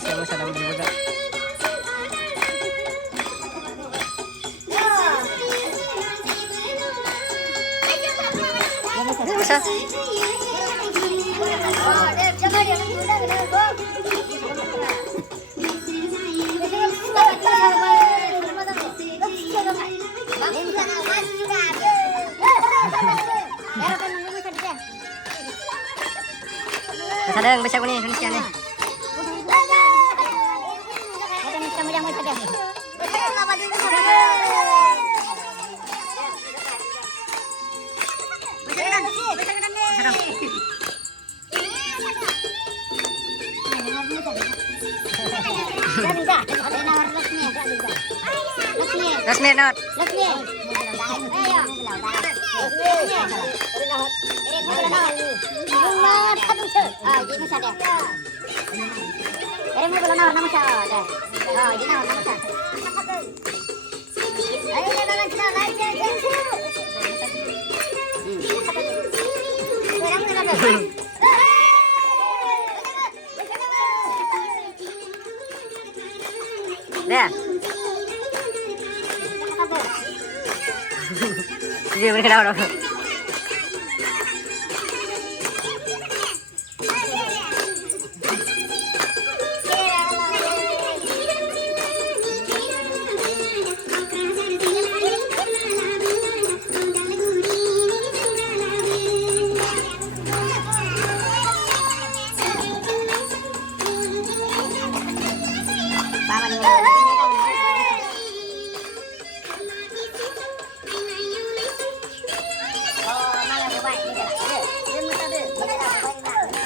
सायाव मोसादों बिब'जों मोसा Sadang besar ni Indonesia ni. Lasnya not. Dah. Dia berkenal dah.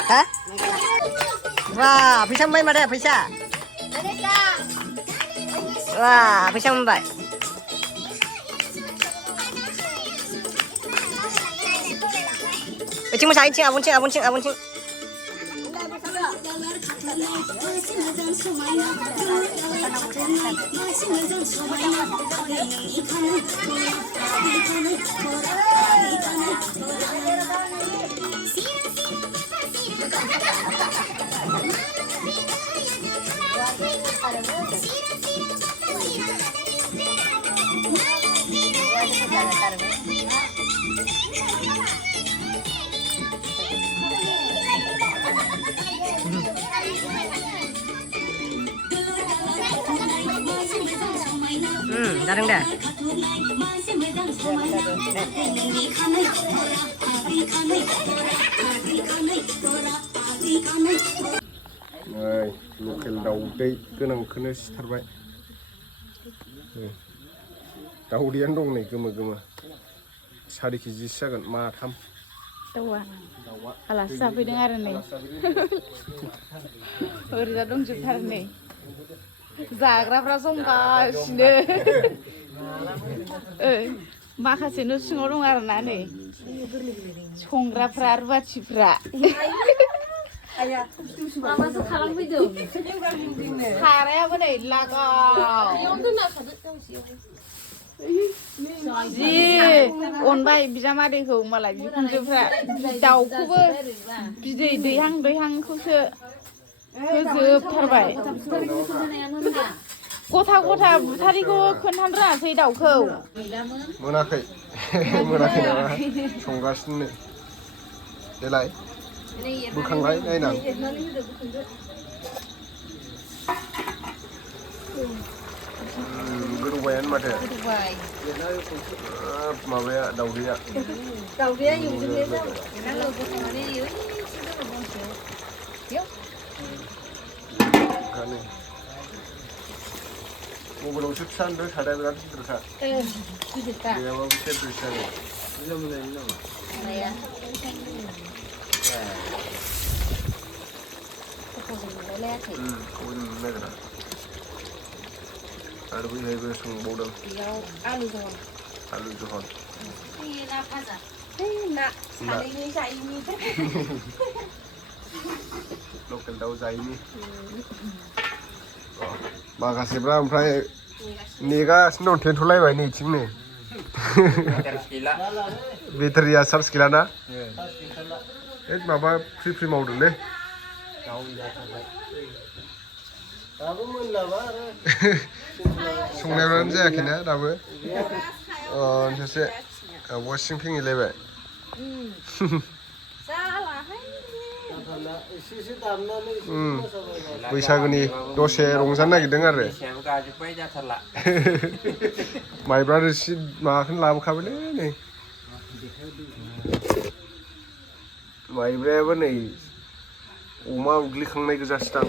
Hah? Wah, bisa main mana? Bisa. Wah, bisa main. Cing masa cing, abun cing. Dareng dah. Lokal daउदै गोनांखौनो सिथारबाय दाउदैयानो दं नै गोमो गोमो 4 केजि जागोन माथाम दाउआ आलासि जाफैदों आरो नै ओरैजा दंजोबथारो नै जाग्राफ्रा जमगासिनो माखासे न' सिङाव दं आरो ना नै संग्राफ्रा रुवाथिफ्रा माबासो खालामफैदों सारायाबो नै लागाव जि अनबाय बिजामादैखौ मालाय बिखुनजोफ्रा दाउखौबो बिदै दैहांखौसो होजोबथारबाय गथा बुथारिखौ खोन्थानो रोङासै दाउखौ मोनाखै नामा संगासिनो देलाय बोखांलाय नायनां गोदौबायानो माथो माबाया दाउदैया मबाइलावसो फिसा होनदों सादाया बिराद गिदिरखा गैयाबाबो सेरब्रैसो जागोन नागिरा आरो बैहायबो संबावदों आलु जहल लकेल दाउ जायैनि माखासेफ्रा ओमफ्राय नेगासिनो दं थेन्थ'लायबाय नैथिंनो बेटारिया चार्ज गैलाना माबा फ्रि मावदोंलै संनायावनो जायाखैना दाबो सासे वासिं फैलायबाय बैसागुनि दसे रंजानो नागिरदों आरो माइब्रा रोसि माबाखौनो लाबोखाबायलै नै माइब्रायाबो नै अमा उग्लिखांनाय गोजासोदां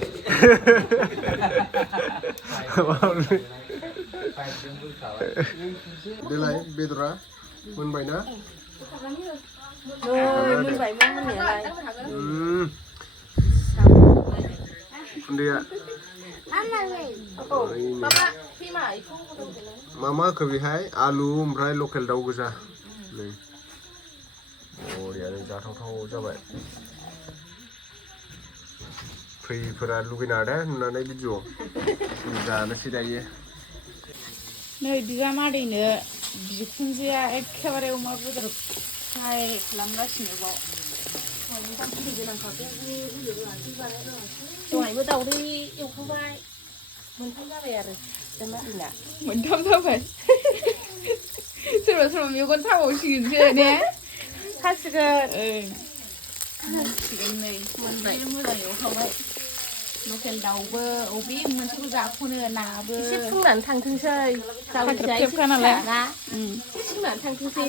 देलाय बेदरा मोनबायना मोनबायमोन मोननायालाय उन्दैया मा मा होखो बेहाय आलु ओमफ्राय लकेल दाउ गोजा नै बरियानो जाथावथाव जाबाय फैफोरा लुगैना दे नुनानै भिडिअ जानोसै दायो नै बिजामादैनो बिखुनजोआ एखेबारे अमा बेदर फ्राय खालामगासिनो बाव दहायबो दाउदै एवखांबाय मोनथाम जाबाय आरो बिजामादैना मोनथाम जाबाय सोरबा सोरबा मेगन थाबावसिगोनसो ने खासिगोन मोनसिगोन नै मोनबाय मोजां एवखांबाय लकेल दाउबो अबे मोनसेखौ जाख'नो नाबो एसे फुंनानै थांथोंसै खाख्रेब-खेबखा नालाय ना एसे फुंनानै थांथोंसै